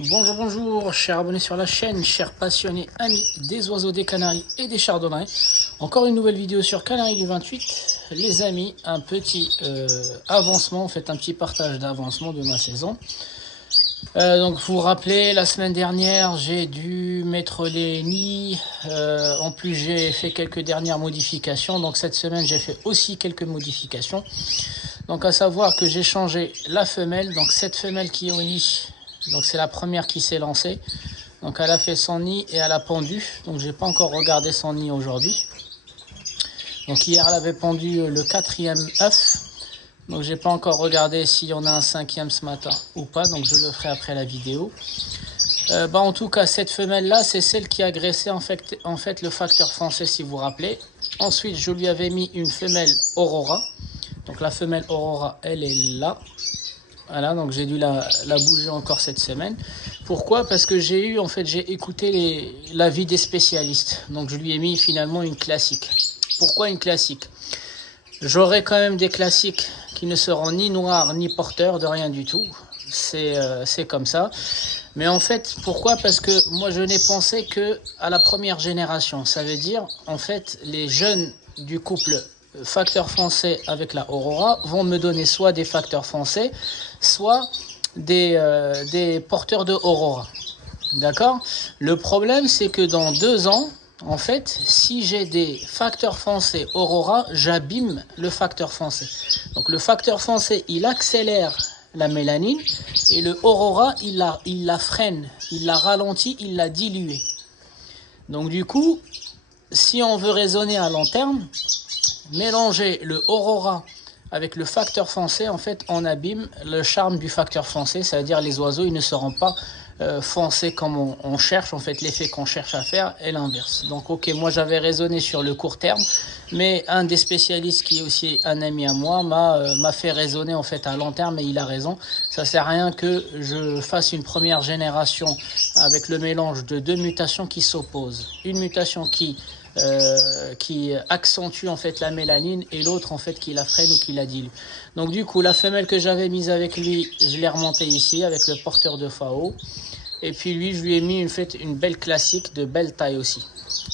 Bonjour, bonjour, chers abonnés sur la chaîne, chers passionnés, amis des oiseaux, des canaris et des chardonnays. Encore une nouvelle vidéo sur Canaries du 28. Les amis, un petit avancement, en fait un petit partage d'avancement de ma saison. Donc vous vous rappelez, la semaine dernière, j'ai dû mettre les nids. En plus, j'ai fait quelques dernières modifications. Donc cette semaine, j'ai fait aussi quelques modifications. Donc à savoir que j'ai changé la femelle. Donc cette femelle qui est au nid, donc c'est la première qui s'est lancée. Donc elle a fait son nid et elle a pondu. Donc j'ai pas encore regardé son nid aujourd'hui. Donc hier elle avait pondu le 4e œuf. Donc j'ai pas encore regardé s'il y en a un 5e ce matin ou pas. Donc je le ferai après la vidéo. En tout cas cette femelle là c'est celle qui a graissé en fait le facteur français, si vous vous rappelez. Ensuite je lui avais mis une femelle Aurora. Donc la femelle Aurora elle est là. Voilà, donc j'ai dû la bouger encore cette semaine. Pourquoi? Parce que j'ai écouté l'avis des spécialistes. Donc je lui ai mis finalement une classique. Pourquoi une classique? J'aurai quand même des classiques qui ne seront ni noirs ni porteurs de rien du tout. C'est comme ça. Mais en fait, pourquoi? Parce que moi je n'ai pensé que à la première génération. Ça veut dire, en fait, les jeunes du couple facteur français avec la Aurora vont me donner soit des facteurs français, soit des porteurs de Aurora. D'accord? Le problème, c'est que dans 2 ans, en fait, si j'ai des facteurs français Aurora, j'abîme le facteur français. Donc le facteur français, il accélère la mélanine et le Aurora, il la freine, il la ralentit, il la dilue. Donc du coup, si on veut raisonner à long terme, mélanger le Aurora avec le facteur français, en fait, on abîme le charme du facteur français, c'est-à-dire les oiseaux, ils ne seront pas foncés comme on cherche, en fait, l'effet qu'on cherche à faire est l'inverse. Donc, ok, moi j'avais raisonné sur le court terme, mais un des spécialistes qui est aussi un ami à moi m'a fait raisonner en fait à long terme et il a raison. Ça sert à rien que je fasse une première génération avec le mélange de 2 mutations qui s'opposent. Une mutation qui accentue en fait la mélanine et l'autre en fait qui la freine ou qui la dilue. Donc du coup la femelle que j'avais mise avec lui, je l'ai remontée ici avec le porteur de FAO et puis lui je lui ai mis une belle classique de belle taille aussi.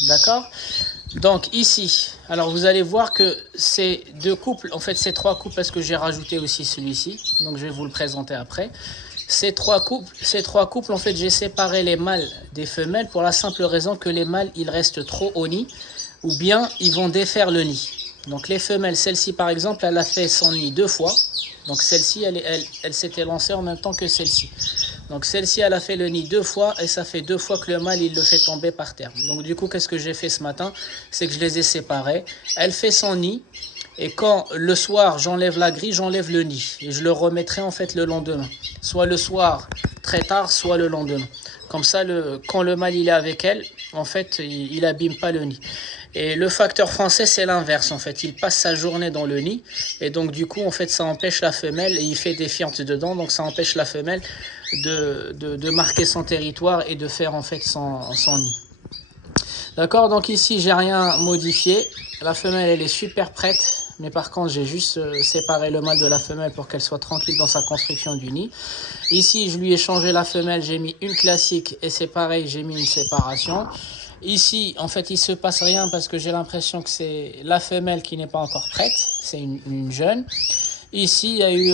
D'accord? Donc ici, alors vous allez voir que ces 2 couples, en fait ces 3 couples parce que j'ai rajouté aussi celui-ci, donc je vais vous le présenter après. Ces trois couples, en fait, j'ai séparé les mâles des femelles pour la simple raison que les mâles, ils restent trop au nid ou bien ils vont défaire le nid. Donc les femelles, celle-ci par exemple, elle a fait son nid 2 fois. Donc celle-ci, elle s'était lancée en même temps que celle-ci. Donc celle-ci, elle a fait le nid 2 fois et ça fait 2 fois que le mâle, il le fait tomber par terre. Donc du coup, qu'est-ce que j'ai fait ce matin? C'est que je les ai séparés. Elle fait son nid. Et quand le soir j'enlève la grille, j'enlève le nid et je le remettrai en fait le lendemain, soit le soir très tard, soit le lendemain. Comme ça, quand le mâle il est avec elle, en fait, il abîme pas le nid. Et le facteur français c'est l'inverse en fait, il passe sa journée dans le nid et donc du coup en fait ça empêche la femelle et il fait des fientes dedans, donc ça empêche la femelle de marquer son territoire et de faire en fait son nid. D'accord, donc ici j'ai rien modifié, la femelle elle est super prête. Mais par contre, j'ai juste séparé le mâle de la femelle pour qu'elle soit tranquille dans sa construction du nid. Ici, je lui ai changé la femelle, j'ai mis une classique et c'est pareil, j'ai mis une séparation. Ici, en fait, il se passe rien parce que j'ai l'impression que c'est la femelle qui n'est pas encore prête. C'est une jeune. Ici, il y a eu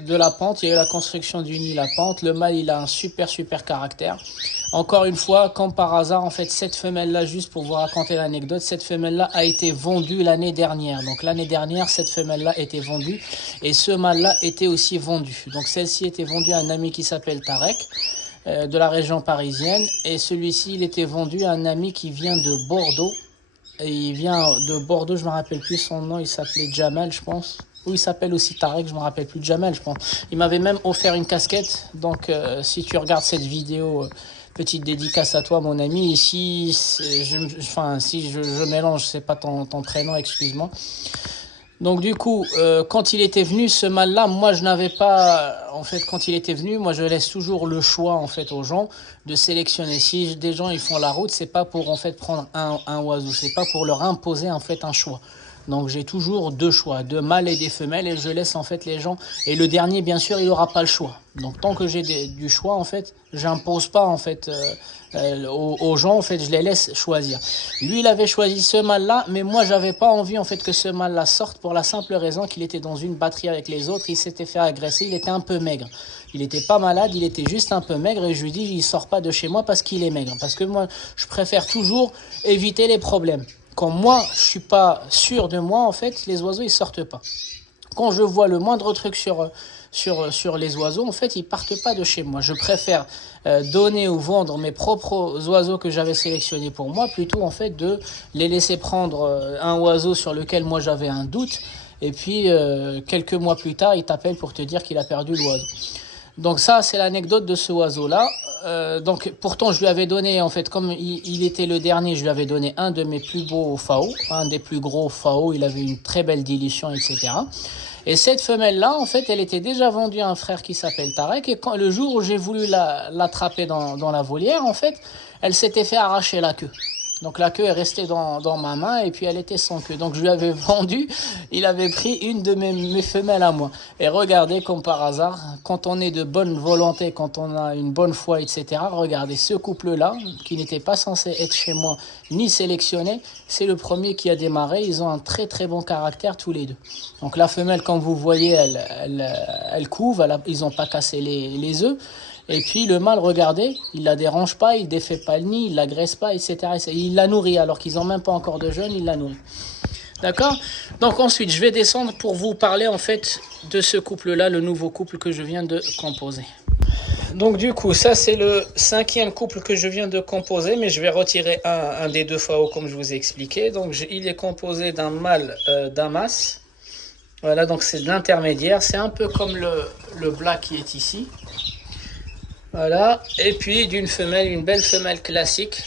de la pente, il y a eu la construction du nid, la pente. Le mâle, il a un super caractère. Encore une fois, comme par hasard, en fait, cette femelle-là, juste pour vous raconter l'anecdote, cette femelle-là a été vendue l'année dernière. Donc l'année dernière, cette femelle-là était vendue et ce mâle-là était aussi vendu. Donc celle-ci était vendue à un ami qui s'appelle Tarek, de la région parisienne. Et celui-ci, il était vendu à un ami qui vient de Bordeaux. Et il vient de Bordeaux, je ne me rappelle plus son nom, il s'appelait Jamal, je pense. Ou il s'appelle aussi Tarek, je me rappelle plus de Jamel, je pense. Il m'avait même offert une casquette. Donc, si tu regardes cette vidéo, petite dédicace à toi, mon ami. Et si je mélange, c'est pas ton prénom, excuse-moi. Donc, du coup, quand il était venu, ce mâle-là, moi, je n'avais pas... En fait, quand il était venu, moi, je laisse toujours le choix, en fait, aux gens de sélectionner. Si des gens, ils font la route, c'est pas pour, en fait, prendre un oiseau. C'est pas pour leur imposer, en fait, un choix. Donc j'ai toujours deux choix, deux mâles et des femelles, et je laisse en fait les gens. Et le dernier, bien sûr, il n'aura pas le choix. Donc tant que j'ai du choix, en fait, j'impose pas en fait aux gens, en fait, je les laisse choisir. Lui, il avait choisi ce mâle-là, mais moi, j'avais pas envie en fait que ce mâle-là sorte pour la simple raison qu'il était dans une batterie avec les autres. Il s'était fait agresser, il était un peu maigre. Il était pas malade, il était juste un peu maigre, et je lui dis, il sort pas de chez moi parce qu'il est maigre. Parce que moi, je préfère toujours éviter les problèmes. Quand moi, je suis pas sûr de moi, en fait, les oiseaux, ils sortent pas. Quand je vois le moindre truc sur les oiseaux, en fait, ils partent pas de chez moi. Je préfère donner ou vendre mes propres oiseaux que j'avais sélectionnés pour moi, plutôt en fait de les laisser prendre un oiseau sur lequel moi j'avais un doute, et puis quelques mois plus tard, il t'appelle pour te dire qu'il a perdu l'oiseau. Donc ça, c'est l'anecdote de ce oiseau-là. Donc pourtant, je lui avais donné, en fait, comme il était le dernier, je lui avais donné un de mes plus beaux FAO, un des plus gros FAO. Il avait une très belle dilution, etc. Et cette femelle-là, en fait, elle était déjà vendue à un frère qui s'appelle Tarek. Et le jour où j'ai voulu l'attraper dans la volière, en fait, elle s'était fait arracher la queue. Donc la queue est restée dans ma main, et puis elle était sans queue. Donc je lui avais vendu, il avait pris une de mes femelles à moi. Et regardez, comme par hasard, quand on est de bonne volonté, quand on a une bonne foi, etc., regardez, ce couple-là, qui n'était pas censé être chez moi, ni sélectionné, c'est le premier qui a démarré. Ils ont un très très bon caractère tous les deux. Donc la femelle, comme vous voyez, elle couve, ils n'ont pas cassé les œufs. Et puis le mâle, regardez, il la dérange pas, il défait pas le nid, il l'agresse pas, etc. Il la nourrit alors qu'ils n'ont même pas encore de jeunes, il la nourrit. D'accord? Donc ensuite, je vais descendre pour vous parler en fait de ce couple-là, le nouveau couple que je viens de composer. Donc du coup, ça c'est le 5e couple que je viens de composer, mais je vais retirer un des deux FAO comme je vous ai expliqué. Donc il est composé d'un mâle Damas. Voilà, donc c'est de l'intermédiaire, c'est un peu comme le black qui est ici. Voilà, et puis d'une femelle, une belle femelle classique.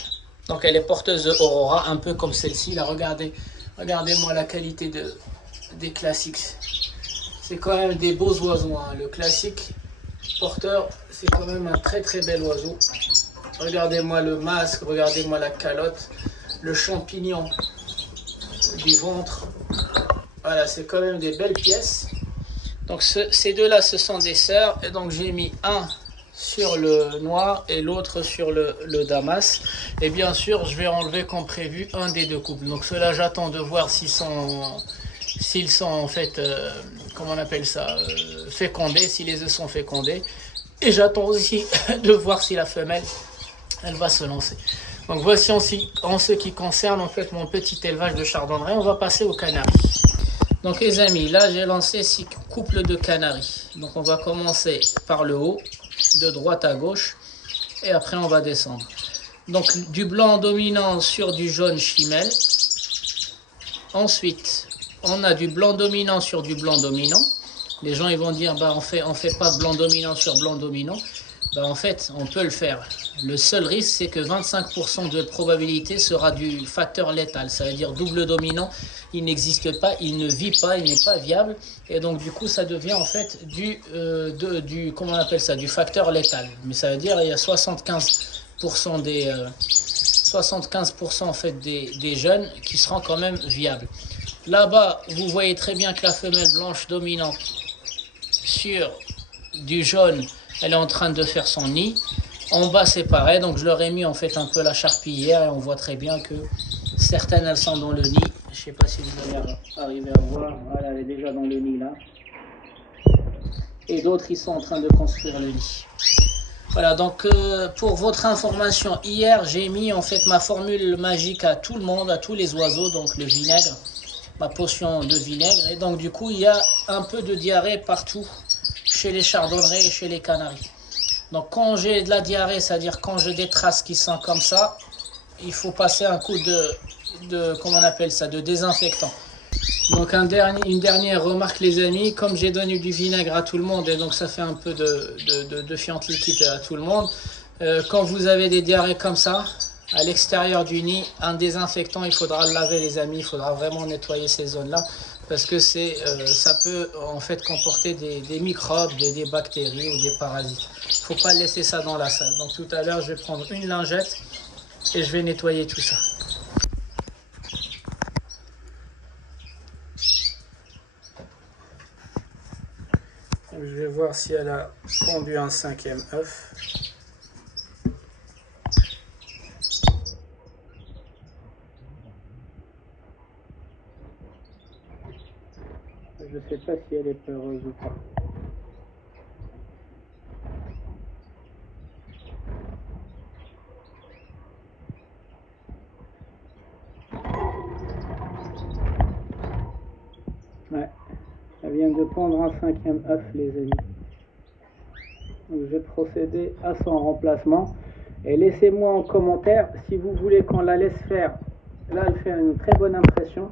Donc elle est porteuse de Aurora, un peu comme celle-ci. Là, regardez-moi la qualité des classiques. C'est quand même des beaux oiseaux, hein. Le classique porteur, c'est quand même un très très bel oiseau. Regardez-moi le masque, regardez-moi la calotte, le champignon du ventre. Voilà, c'est quand même des belles pièces. Donc ces deux-là, ce sont des sœurs. Et donc j'ai mis un sur le noir et l'autre sur le damas. Et bien sûr, je vais enlever comme prévu un des deux couples. Donc ceux-là, j'attends de voir s'ils sont en fait, comment on appelle ça, fécondés, si les œufs sont fécondés. Et j'attends aussi de voir si la femelle, elle va se lancer. Donc voici en ce qui concerne en fait mon petit élevage de chardonneret. On va passer aux canaris. Donc les amis, là j'ai lancé 6 couples de canaris. Donc on va commencer par le haut, de droite à gauche, et après on va descendre. Donc du blanc dominant sur du jaune chimel. Ensuite, on a du blanc dominant sur du blanc dominant. Les gens ils vont dire bah on fait pas blanc dominant sur blanc dominant. Bah en fait, on peut le faire. Le seul risque, c'est que 25% de probabilité sera du facteur létal. Ça veut dire double dominant, il n'existe pas, il ne vit pas, il n'est pas viable. Et donc, du coup, ça devient en fait comment on appelle ça, du facteur létal. Mais ça veut dire il y a 75% en fait des jeunes qui seront quand même viables. Là-bas, vous voyez très bien que la femelle blanche dominante sur du jaune, elle est en train de faire son nid. En bas, c'est pareil. Donc, je leur ai mis en fait un peu la charpillière et on voit très bien que certaines, elles sont dans le nid. Je ne sais pas si vous allez arriver à voir. Voilà, elle est déjà dans le nid là. Et d'autres, ils sont en train de construire le nid. Voilà, donc pour votre information, hier, j'ai mis en fait ma formule magique à tout le monde, à tous les oiseaux, donc le vinaigre, ma potion de vinaigre. Et donc, du coup, il y a un peu de diarrhée partout, chez les chardonnerets et chez les canaris. Donc quand j'ai de la diarrhée, c'est-à-dire quand j'ai des traces qui sont comme ça, il faut passer un coup comment on appelle ça, de désinfectant. Donc une dernière remarque les amis, comme j'ai donné du vinaigre à tout le monde et donc ça fait un peu de fiente liquide à tout le monde, quand vous avez des diarrhées comme ça, à l'extérieur du nid, un désinfectant, il faudra le laver les amis, il faudra vraiment nettoyer ces zones-là. Parce que ça peut en fait comporter des microbes, des bactéries ou des parasites. Il ne faut pas laisser ça dans la salle. Donc tout à l'heure, je vais prendre une lingette et je vais nettoyer tout ça. voir si elle a pondu un 5e œuf. Je ne sais pas si elle est peureuse ou pas. Ouais, elle vient de pondre un 5e œuf, les amis. Donc, je vais procéder à son remplacement. Et laissez-moi en commentaire si vous voulez qu'on la laisse faire. Là, elle fait une très bonne impression.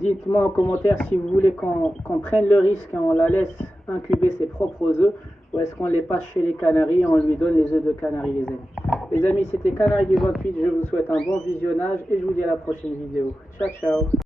Dites-moi en commentaire si vous voulez qu'on prenne le risque et on la laisse incuber ses propres œufs, ou est-ce qu'on les passe chez les canaris et on lui donne les œufs de canaris, les amis. Les amis, c'était Canaris du 28. Je vous souhaite un bon visionnage et je vous dis à la prochaine vidéo. Ciao, ciao.